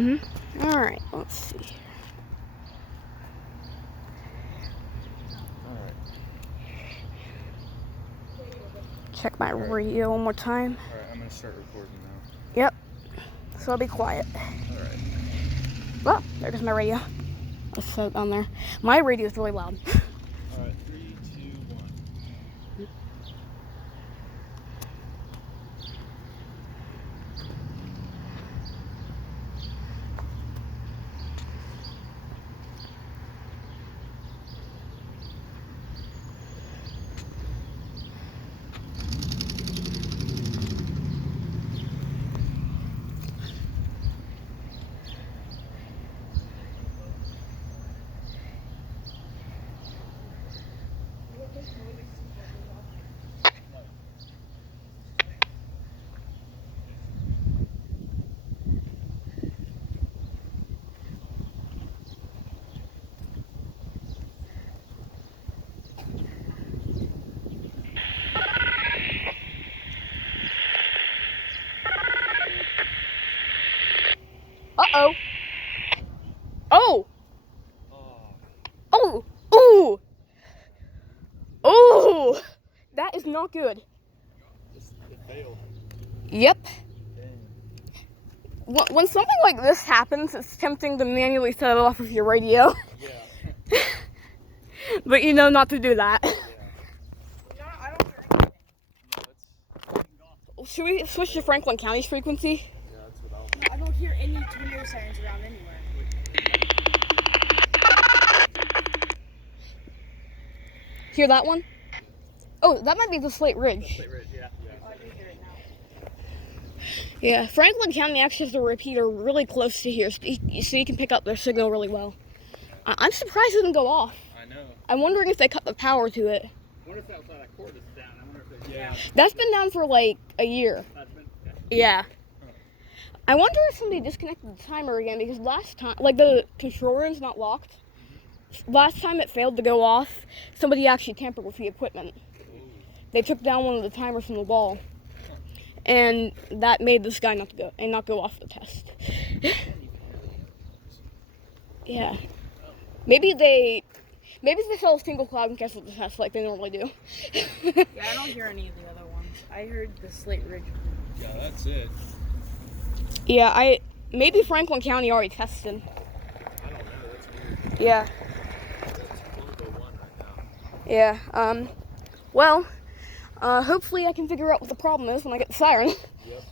Alright, let's see. Alright. Check my radio one more time. Alright, I'm gonna start recording now. Yep. So I'll be quiet. Alright. Well, there goes my radio. Let's set it on there. My radio is really loud. Alright, 3, 2, 1. Uh-oh. Oh! Oh! Ooh! Ooh! That is not good. It failed. Yep. Dang. When something like this happens, it's tempting to manually set it off of your radio. Yeah. But you know not to do that. Yeah. I don't hear anything. No, Should we switch to Franklin County's frequency? yeah, that's what I'll do. I don't hear any tornado sirens around anywhere. Hear that one? Oh, that might be the Slate Ridge. Slate Ridge, yeah. Oh, I do hear it now. Yeah, Franklin County actually has a repeater really close to here, so you can pick up their signal really well. I'm surprised it didn't go off. I know. I'm wondering if they cut the power to it. I wonder if that's why that cord is down. I wonder if they... Yeah. That's been down for like a year. That's been... Yeah. I wonder if somebody disconnected the timer again, because last time, like, the control room's not locked. Last time it failed to go off, somebody actually tampered with the equipment. They took down one of the timers from the wall, and that made this guy not go off the test. Yeah. Maybe they fell a single cloud and canceled the test like they normally do. Yeah, I don't hear any of the other ones. I heard the Slate Ridge one. Yeah, that's it. Yeah, maybe Franklin County already tested. I don't know. That's weird. Yeah. That's Logo 1 right now. Yeah. Well, hopefully I can figure out what the problem is when I get the siren. Yep.